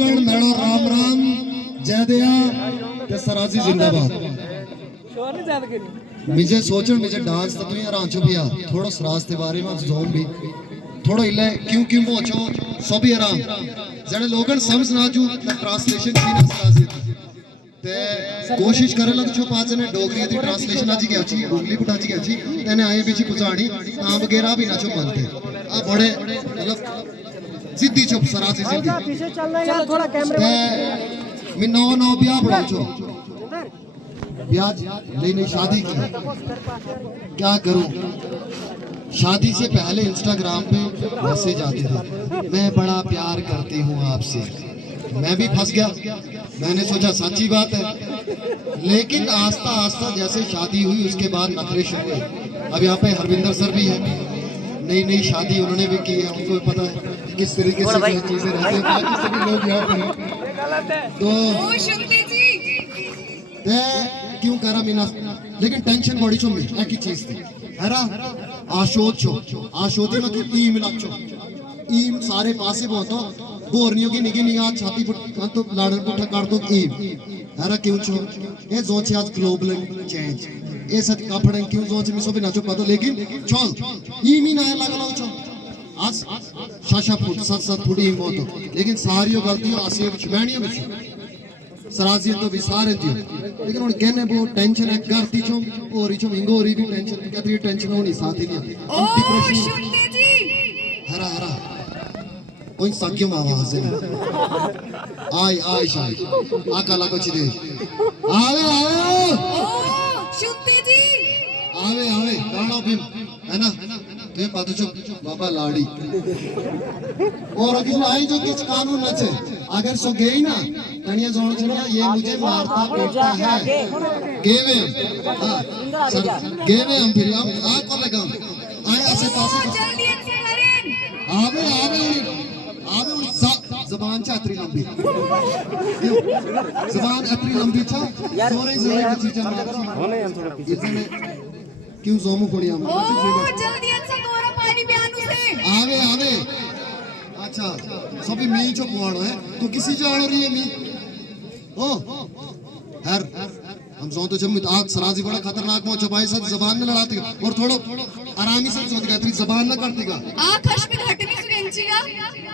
लोगन मेरा राम राम जय दया ते सराजी जिंदाबाद। मुझे सोचन मुझे डांस तक भी आराम चो भैया थोड़ा सराज के बारे में जोम भी थोड़ा इले क्यों क्यों पहुंचो सभी आराम जड़े लोगन समझ ना जो ट्रांसलेशन की ना सराजी ते कोशिश करे लग छो पाँच ने डोगरी दी ट्रांसलेशन आज क्या अच्छी उंगली पुटा जी अच्छी तेने आए पीछे पुचाड़ी नाम वगैरह भी ना छो बनते आ बड़े मतलब जिद्दी चुप सरासी जिद्दी पीछे चल रहा है यार थोड़ा कैमरे में मैं नौ ब्याह बढ़ा छो ब्याह लेने शादी की क्या करूं शादी से पहले इंस्टाग्राम पे मैसेज आते थे मैं बड़ा प्यार करती हूँ आपसे मैं भी फंस गया मैंने सोचा सच्ची बात है लेकिन आस्ता आस्ता जैसे शादी हुई उसके बाद नखरे शुरू हुए अब यहाँ पे हरविंदर सर भी है नई नई शादी उन्होंने भी की है उनको भी पता है किस तरीके से चीजें रहती हैं बाकी सभी लोग यहाँ पे हैं तो क्यों करा मीना लेकिन टेंशन बड़ी चो में एक ही चीज थी हरा आशोद छो आशोदी मतलब ईम लक्षो ईम सारे पासे बहुत बोरनियों की निगी निगाह छाती तो लाड़न पुठा काट दो ईम हरा क्यों छो ये जोन से आज ग्लोबल चेंज ये सच कापड़न क्यों जोन से मिसो भी नाचो पातो लेकिन चल ईम ही ना लगा लो चो आज शाशा फुट सत सत फुट ईम बहुत लेकिन सारियों गलतियों आसियों छमैनियों में सराजी तो भी सारे दियो लेकिन उन कहने वो टेंशन है करती छो और इचो इंगोरी भी टेंशन कहती टेंशन होनी साथ ही नहीं ओ शुनते जी हरा हरा कोई साक्यों में आवाज है आई आई शाय आका लागो चिदे आवे आवे ओ शुनते जी आवे आवे गाना भी है ना तो ये पातो चो बाबा लाड़ी और अगर आई जो किस कानून नचे अगर सो गई ना तनिया जोन चलिया ये मुझे मारता पीटता है गेवे हां सर गेवे हम फिर हम आ को लगा आए ऐसे पासे जल्दी से करें आवे आवे आवे जबान चातरी लंबी जबान अतरी लंबी था जोरे जोरे की चीजें होने हम थोड़ा पीछे क्यों जोमू पड़ी हम ओ जल्दी से तोरा पानी पियानु से आवे आवे अच्छा सभी मी जो पुआड़ो है तो किसी जानो रही है मी ओ हर हम जों तो जब आग सराजी बड़ा खतरनाक पहुंच भाई साथ जबान में लड़ाती और थोड़ा आरामी से सोच गया जबान ना करती का आ खश में घटनी सुनेंचीगा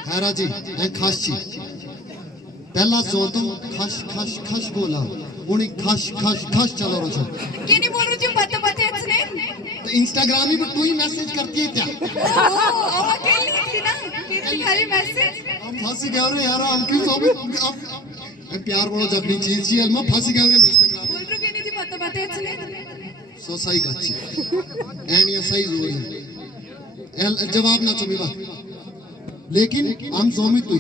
हैरा जी ए खास छी पहला जो तो खश खश खश बोला उन्हीं खश खश खश चलो रो केनी बोल रही पता पता इसने तो इंस्टाग्राम ही पर तू ही मैसेज करती है क्या ओ अकेली थी ना केनी खाली मैसेज हम फांसी गए रे यार हम क्यों सो अब प्यार बड़ो जगनी चीज छी हम फांसी गए इंस्टाग्राम बोल रही केनी जी पता पता इसने सो सही कच्ची एंड ये सही जोर है जवाब ना चुमी बा लेकिन हम सोमी तू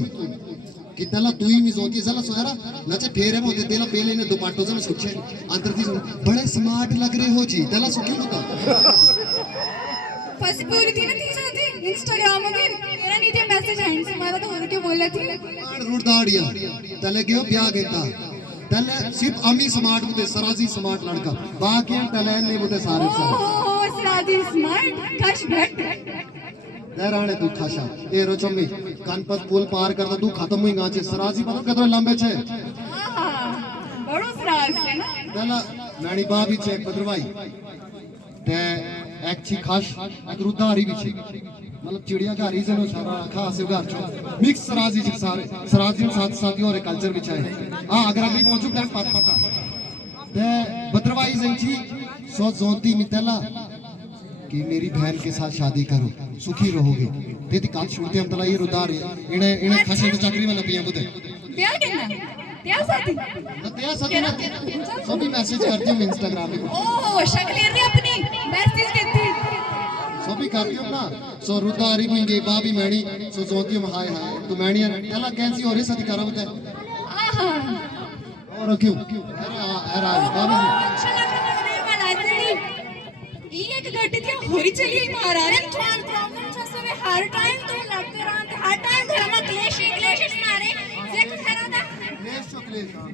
कि तला तू ही मिजोती जला सोहरा नचे फेरे में होते तेला पहले ने दुपट्टों से सुचे अंतर थी बड़े स्मार्ट लग रहे हो जी तला सो क्यों होता फंसी पूरी थी ना थी साथी इंस्टाग्राम में मेरा नहीं थे मैसेज हैंड से मारा तो और क्यों बोला थी रूट दाड़िया तले गयो ब्याह गेता तले सिर्फ अमी स्मार्ट बुते सराजी स्मार्ट लड़का बाकी तले ने बुते सारे ओ सराजी स्मार्ट कश भट देराने तू खाशा ए रोचमी कानपत पुल पार करता तू खत्म हुई गांचे सराजी पता कतरे लंबे छे हां बड़ो सराज है ना तला नानी बाबी छे पदरवाई ते एक छी खास एक रुदारी भी छे मतलब चिड़िया का रीजन हो सारा खास उगार छो मिक्स सराजी छे सारे सराजी साथ साथ और कल्चर भी छे हां अगर अभी पहुंचू तो पता ते बदरवाई जंची सो जोंती मितला कि मेरी बहन के साथ शादी करो सुखी रहोगे तेरी काट छूटते हम तला ये रुदार इने इने खासे तो चाकरी में लपिया बुते प्यार करना प्यार साथी ना तेरा साथी ना सभी मैसेज करती हूं इंस्टाग्राम पे ओ शक्ल रे अपनी मैसेज देती सभी करती हूं ना सो रुदारी बुंगे बाबी मैणी सो जोती हम हाय हाय तो मैणिया तला कैसी और साथी करा बुते आहा और क्यों अरे बाबी अच्छा लग रहा है वाला चली एक घटी थी होरी चली मारा रे ट्रांस प्रॉब्लम से हर टाइम तो लगते रहते हर टाइम घर में क्लेश मारे देख खरा था क्लेश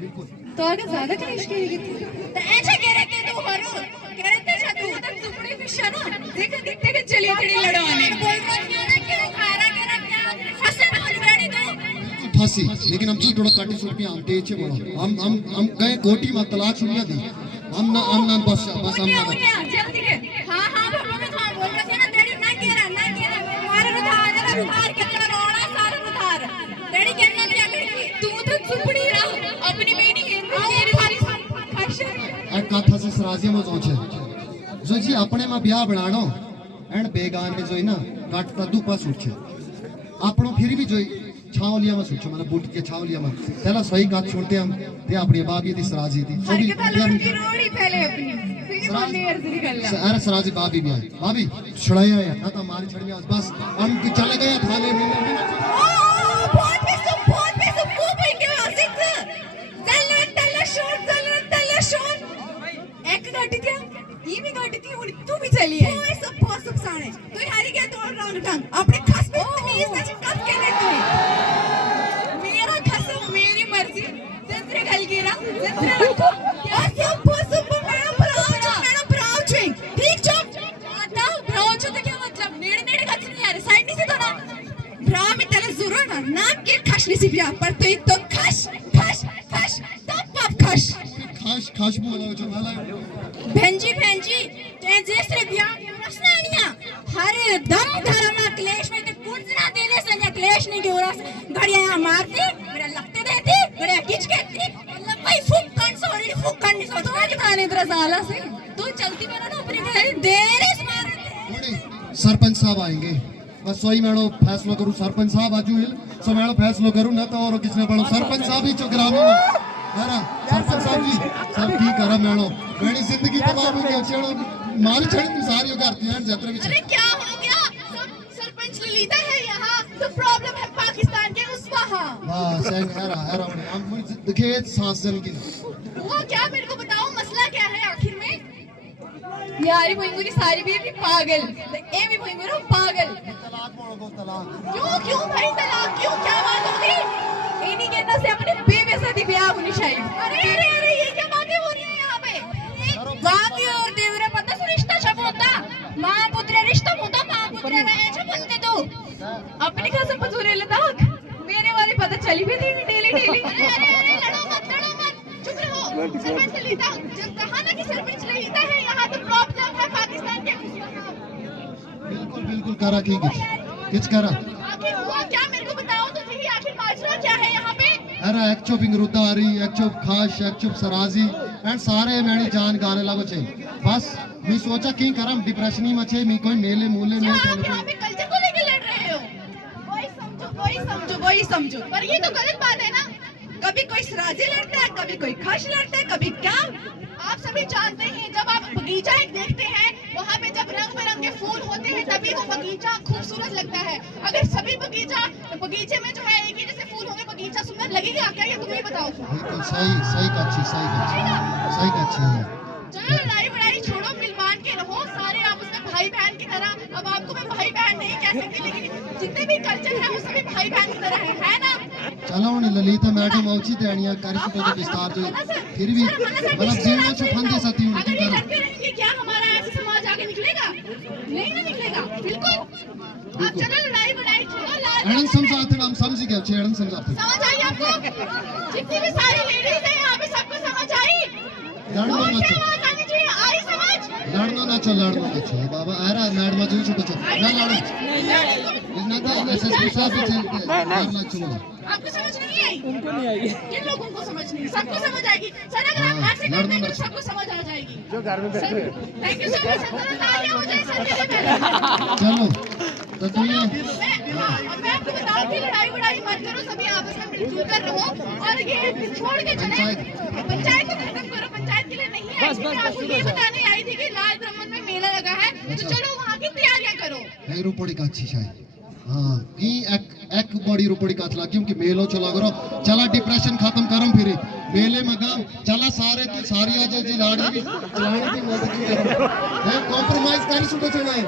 बिल्कुल तो अगर ज्यादा क्लेश करेगी तो ऐसा कह रहे थे तो हरो कह रहे थे तू तक सुपड़ी फिशा ना देख दिखते के चली खड़ी लड़वाने बोल रहा है कि खारा के रख क्या फंसे बोल बैठी तो फंस फंसी लेकिन हम थोड़ा काटी सुन पे हम तेज बोलो हम गए कोटी में तलाक सुनिया दी हम ना बस हम ना जल्दी के हां हां बाबा मैं था बोल रहा ना तेरी ना केरा मारे उधार कितना रोना सारा उधार तेरी कहना दिया तू तो चुपड़ी रहा अपनी बेटी तेरी सारी खर्च एक कथा से सराजी में सोचे जो जी अपने में ब्याह बनानो एंड बेगान में जो है ना काट का दुपा सोचे आपनो फिर भी जो छावलिया में सोचो मतलब बूट के छावलिया में पहला सही बात छोड़ते हम ते अपनी बाबी थी सराजी थी हर के ताला की रोड़ी पहले अपनी फिर नेर से निकल अरे सराजी बाबी भी आई भाभी छड़ाया है ना तो हमारी छड़ में बस हम चले गए थाने में बहुत भी सब को भाई के वासिक तल्ला शोर एक गाड़ी थी ये भी गाड़ी थी और तू भी चली है ओए सब बहुत सब साणे तू हारी गया तो राउंड ढंग अपने खस पे तमीज ना कब कहने तू मेरा खसम मेरी मर्जी दूसरे गल गिरा दूसरे रखो क्या सब मैडम ब्राउचिंग ठीक चुप आता ब्राउच तो क्या मतलब नेड़े खस नहीं आ रहे साइड नहीं से तो ना ब्रा में तेरे जरूर ना के खश नहीं सिपिया पर तो एक तो खश तब खश खास बोला जो वाला भंजी ते जैसे ब्याह रसनानिया हर दम धर्म क्लेश में ते कुंजना देने से ने क्लेश नहीं के रस घड़िया मारती मेरा लगते देती घड़िया खींच के मतलब भाई फुक नहीं सो तो के थाने इधर साला से तू चलती मेरा ना अपनी घर देर इस मार सरपंच साहब आएंगे बस वही मैडम फैसला करूं सरपंच साहब आजू हिल सो मैडम फैसला करूं ना तो और किसने पढ़ो सरपंच साहब ही चुकरावे है ना सरपंच साहब जी सब ठीक करा मैडम मेरी जिंदगी तबाह हो गई चलो मारी छड़ी सारी हो करती हैं जत्रा भी अरे क्या हो गया सरपंच ललिता है यहाँ तो प्रॉब्लम है पाकिस्तान के उस वहाँ हां सही है हम देखे सांस जन की हुआ क्या मेरे को बताओ मसला क्या है आखिर में यारी भोईमुरी सारी भी पागल ए भी भोईमुरो पागल तलाक बोलो तलाक क्यों भाई तलाक क्यों क्या बात हो गई इन्हीं कहना से अपने बेबे से ब्याह होनी चाहिए अरे ये क्या बातें हो रही है यहाँ पे वाकी और देवरे पता से रिश्ता छप होता माँ पुत्र रिश्ता होता माँ पुत्र रहे छप बनते तो अपनी कसम पजूरे लदाख मेरे वाली पता चली भी थी डेली अरे लड़ो मत चुप रहो सरपंच ललिता जब कहा ना कि सरपंच ललिता है यहाँ तो प्रॉब्लम है पाकिस्तान के बिल्कुल करा की किच करा आखिर हुआ क्या मेरे को बताओ तो सही आखिर माजरा क्या है यहाँ पे अरे एक चुप इंगरुदा आ रही एक चुप खाश एक चुप सराजी एंड सारे मैंने जान गाने लगो चाहिए बस मैं सोचा कि करम डिप्रेशन ही मचे मैं कोई मेले मूले में आप यहाँ पे कल्चर को लेकर लड़ रहे हो वही समझो पर ये तो गलत बात है ना कभी कोई सराजी लड़ता है कभी कोई खाश लड़ता है कभी क्या आप सभी जानते हैं जब आप बगीचा एक देखते हैं वहाँ पे जब रंग बिरंगे फूल होते हैं तभी वो बगीचा खूबसूरत लगता है अगर सभी बगीचे में जो है एक ही जैसे फूल होंगे बगीचा सुंदर लगेगा क्या ये तुम ही बताओ बिल्कुल सही का अच्छी चलो लड़ाई छोड़ो मिल बांट के रहो सारे आपस में भाई बहन की तरह अब आपको मैं भाई बहन नहीं कह सकती लेकिन जितने भी कल्चर है वो सभी भाई बहन की तरह है ना चलो ललिता मैडम औची देनिया कारी तो विस्तार जो फिर भी मतलब जीवन से फंदे साथी हूं अगर ये लड़के रहेंगे क्या हमारा ऐसा समाज आगे निकलेगा नहीं ना निकलेगा बिल्कुल आप चलो लड़ाई छोड़ो एडन समझाते हम समझ गए अच्छे एडन समझाते समझ आई आपको जितनी भी सारी लेडीज है यहाँ पे सबको समझ आई लड़ना ना चाहिए आनी चाहिए आई समझ लड़ना ना चाहिए बाबा अरे मैडम जो छोटो ना लड़ो इतना तो एसएसपी साहब भी चलते लड़ना चाहिए आपको समझ नहीं आई उनको नहीं आई किन लोगों को समझ नहीं सबको समझ आएगी सर अगर आप ऐसे करते हैं तो सबको समझ आ जाएगी जो घर में बैठे थैंक यू सो मच तालियां हो जाए सर के लिए चलो तो तुम मैं आपको बताऊं कि लड़ाई मत करो सभी आपस में मिलजुल कर रहो और ये छोड़ के चले पंचायत को खत्म करो पंचायत के लिए नहीं है मैं आपको ये बताने आई थी कि लाल ब्रह्मन में मेला लगा है तो चलो वहाँ की तैयारियां करो रुपड़ी का अच्छी शायद हाँ की एक बड़ी रुपड़ी का लगी कि मेलो चला करो चला डिप्रेशन खत्म करम फिर मेले में गाम चला सारे की सारी आज जी लाड़ी भी मदद करो कॉम्प्रोमाइज कर सुनो चला है